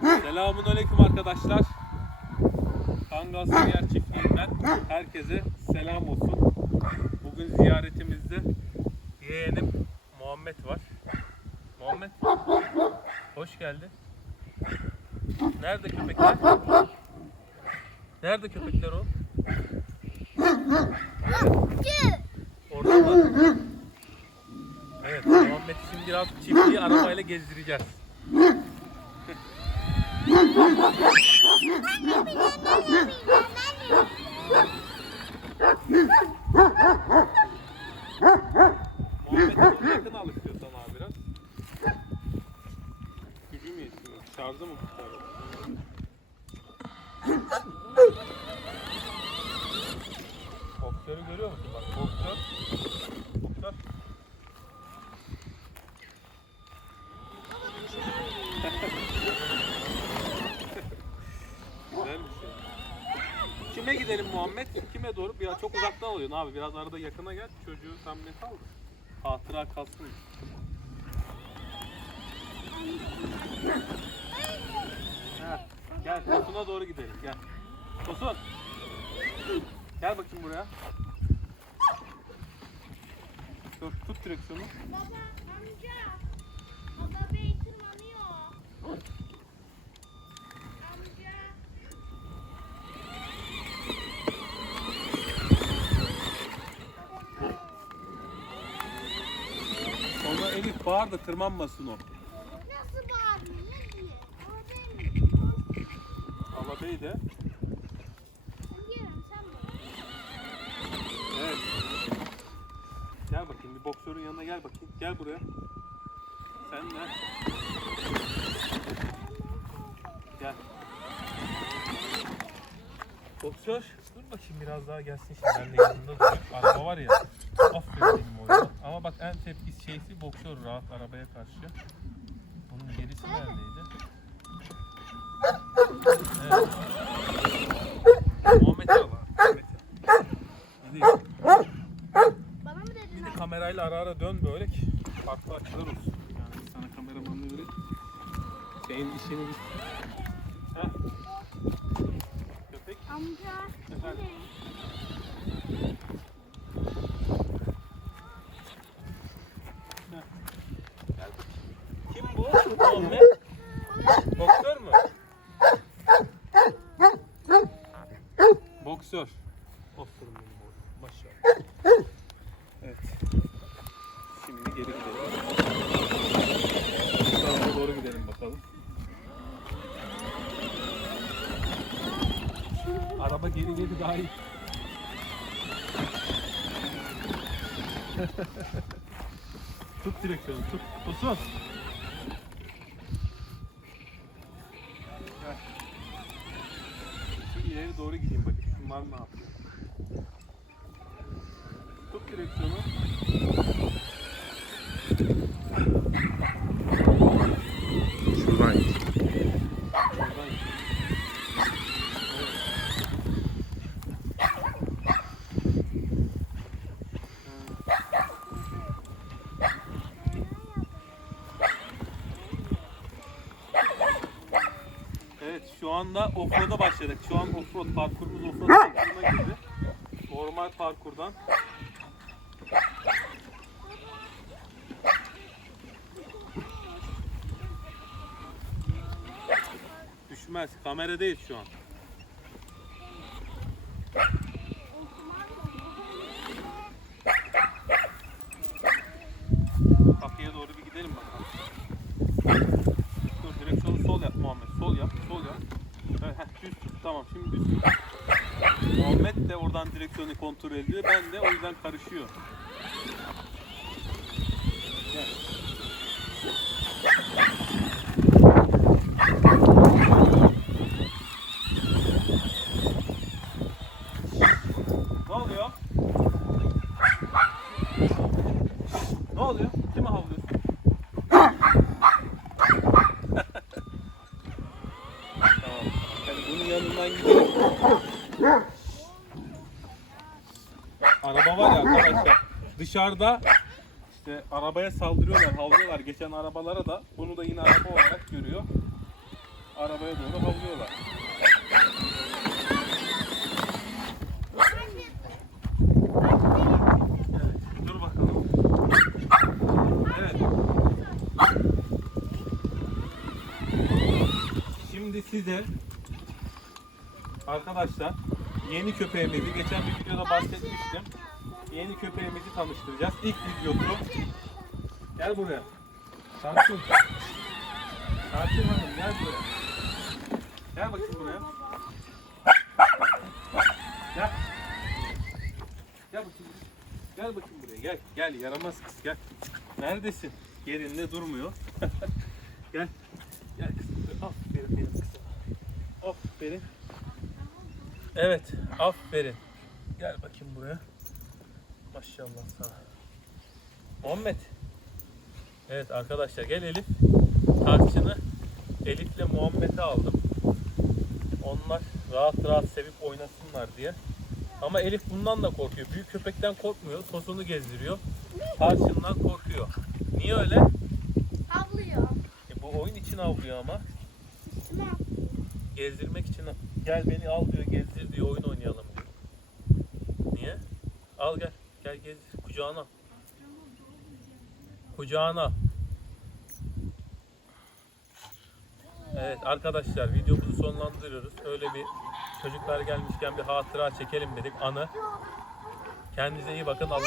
Selamun Aleyküm arkadaşlar. Kangal Sarıyer çiftliğinden herkese selam olsun. Bugün ziyaretimizde yeğenim Muhammed var. Muhammed, hoş geldin. Nerede köpekler? Nerede köpekler o? Orada mı? Evet, Muhammed şimdi biraz çiftliği arabayla gezdireceğiz. Çok yakın al istiyorsan abi biraz. Gücü mü yetmiyor? Şarjı mı tutar? Boksörü görüyor musun? Bak boksör. Boksör. Güzel bir şey. Kime gidelim Muhammed? Kime doğru? Biraz çok uzaktan alıyorsun abi. Biraz arada yakına gel. Çocuğu sen net al. Hatıra kalsın. Gel Tosun'a doğru gidelim. Gel. Tosun. Gel bakayım buraya. Dur tut direksiyonu. Baba, amca. Baba bey tırmanıyor. Amca. Sonra Elif bağır da tırmanmasın o. Nasıl bağırıyor? Ne diye? Orada mı? Alabey de. Evet. Gel bakayım bir boksörün yanına gel bakayım. Gel buraya. Sen de. Gel. Boksör. Dur bakayım biraz daha gelsin şimdi ben de yanında dur. Araba var ya. Benim oğlum. Ama bak en tepkisi şeysi boksör rahat arabaya karşı. Bunun gerisi neredeydi? Evet. Muhammed Ağa. Muhammed. Hadi. Bana mı dedin Bir de kamerayla ara ara dön böyle ki farklı açılar olsun. Yani sana kameramanlığı öğret. Şeyin işini bir... Heh. Amca. Efendim? Kim bu? Muhammed. Boksör mü? Boksör. Boksörüm benim oğlum. Maşallah. Evet. Şimdi geri gidelim. Bu tarafa doğru gidelim bakalım. Araba iyi. tut direksiyonu tut. Tosun. Şu ileri doğru gideyim bakayım. Şunlar ne yapıyor? Tut direksiyonu. Evet şu anda offroad'a başladık. Şu an offroad parkurumuz offroad parkuruna girdi. Normal parkurdan. Düşmez. Kameradayız şu an. Kapıya doğru bir gidelim bakalım. Dur direksiyonu sol yap Muhammed. Sol yap, sol yap. Evet, heh, düz tut. Tamam, şimdi düz tut. Muhammed de oradan direksiyonu kontrol ediyor. Ben de o yüzden karışıyor. Gel. Ne oluyor? Ne oluyor? Kime havlıyorsun? tamam. Yani bunun yanından gidelim. Araba var ya arkadaşlar. Dışarıda işte arabaya saldırıyorlar, havlıyorlar. Geçen arabalara da bunu da yine araba olarak görüyor. arabaya doğru havlıyorlar. Şimdi size arkadaşlar yeni köpeğimizi geçen bir videoda bahsetmiştim. Yeni köpeğimizi tanıştıracağız. İlk videosu. Gel buraya. Tarçın. Tarçın Hanım gel buraya. Gel bakayım buraya. Gel. Gel bakayım buraya. Gel. Gel yaramaz kız gel. Neredesin? Yerinde durmuyor. gel. Gel kızım. Aferin benim kızım. Aferin. Evet. Aferin. Gel bakayım buraya. Maşallah sana. Muhammed. Evet arkadaşlar gel Elif. Tarçını Elif'le Muhammed'e aldım. Onlar rahat rahat sevip oynasınlar diye. Ama Elif bundan da korkuyor. Büyük köpekten korkmuyor. Tosunu gezdiriyor. Tarçından korkuyor. Niye öyle? Havlıyor. E, bu oyun için avlıyor ama. Üstüme Gezdirmek için gel beni al diyor gezdir diyor oyun oynayalım diyor. Niye? Al gel. Gel gezdir. Kucağına. Kucağına. Evet arkadaşlar videomuzu sonlandırıyoruz. Öyle bir çocuklar gelmişken bir hatıra çekelim dedik. Anı. Kendinize iyi bakın. Allah